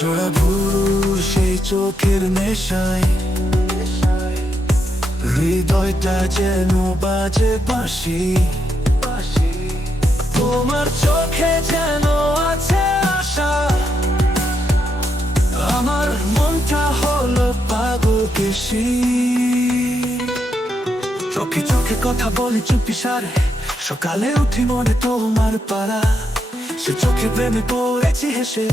জোড়া ভুল সেই চোখের নেশায়, হৃদয়টা যেন বাজে বাঁশি। তোমার চোখে যেন আছে আশা, আমার মনটা হলো পাগল কেশি। চোখে চোখে কথা বলি চুপি সারে, সকালে উঠি মনে তোমার পাড়া। সে চোখে প্রেমে পড়েছি হেসে,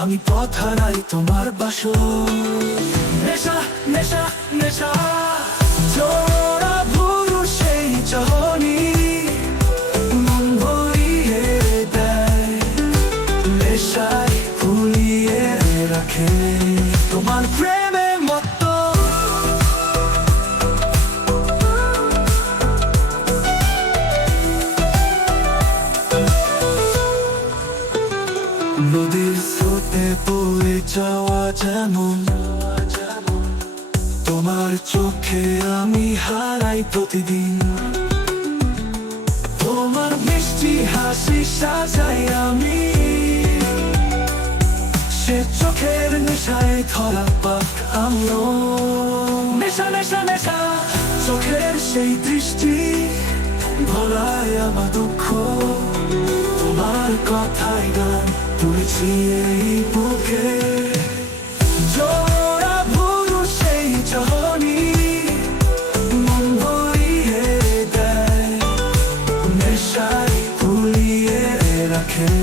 আমি পথ হারাই তোমার বাসর। নেশা নেশা নেশা জোড়া ভুরু সেই চাহনি, মন ভরিয়ে দেয়, নেশায় ভুলিয়ে রাখে তোমার প্রেমের মতো। নদীর স্রোতে বয়ে যাওয়া যেমন, তোমার চোখে আমি হারাই প্রতিদিন। তোমার মিষ্টি হাসি সাজাই আমি, সে চোখের নেশায় ধরা পাক আমলো। নেশা নেশা নেশা চোখের সেই দৃষ্টি, ভোলায় আমার দুঃখ। তোমার কথাই গান তুলেছি এই বুকে, জোড়া ভুরু সেই চাহনি, মন ভরিয়ে দেয়, নেশায় ভুলিয়ে রাখে।